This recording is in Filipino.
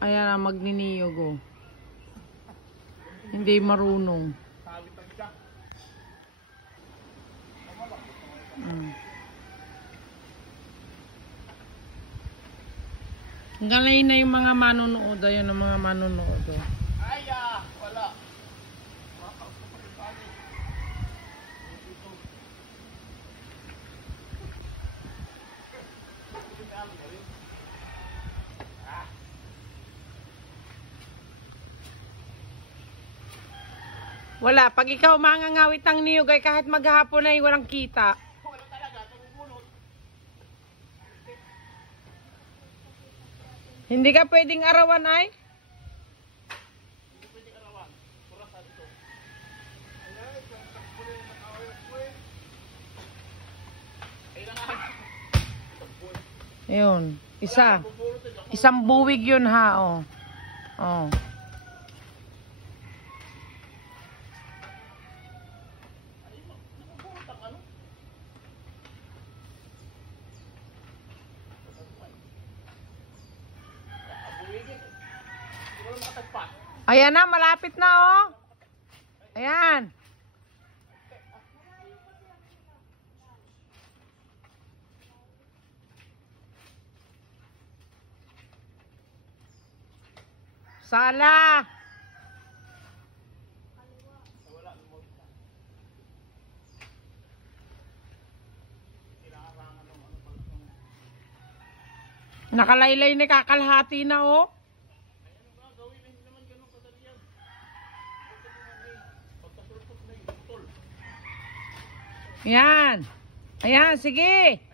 Ayan ang magniniyog oh. Hindi marunong. Galay na yung mga manonood. Ayun ang mga manonood oh. Wala. Wala. Pag ikaw mangangawit ang niyog ay kahit maghapon ay walang kita. Wala talaga. Tumubunot. Hindi ka pwedeng arawan ay? Hindi pwedeng arawan. Kurasa dito. Ayun. Isa. Isang buwig yun ha oh. Oh. Ayan na, malapit na oh. Ayan. Sala. Nakalaylay na kakalahati na oh. Ayan. Ayan, sige.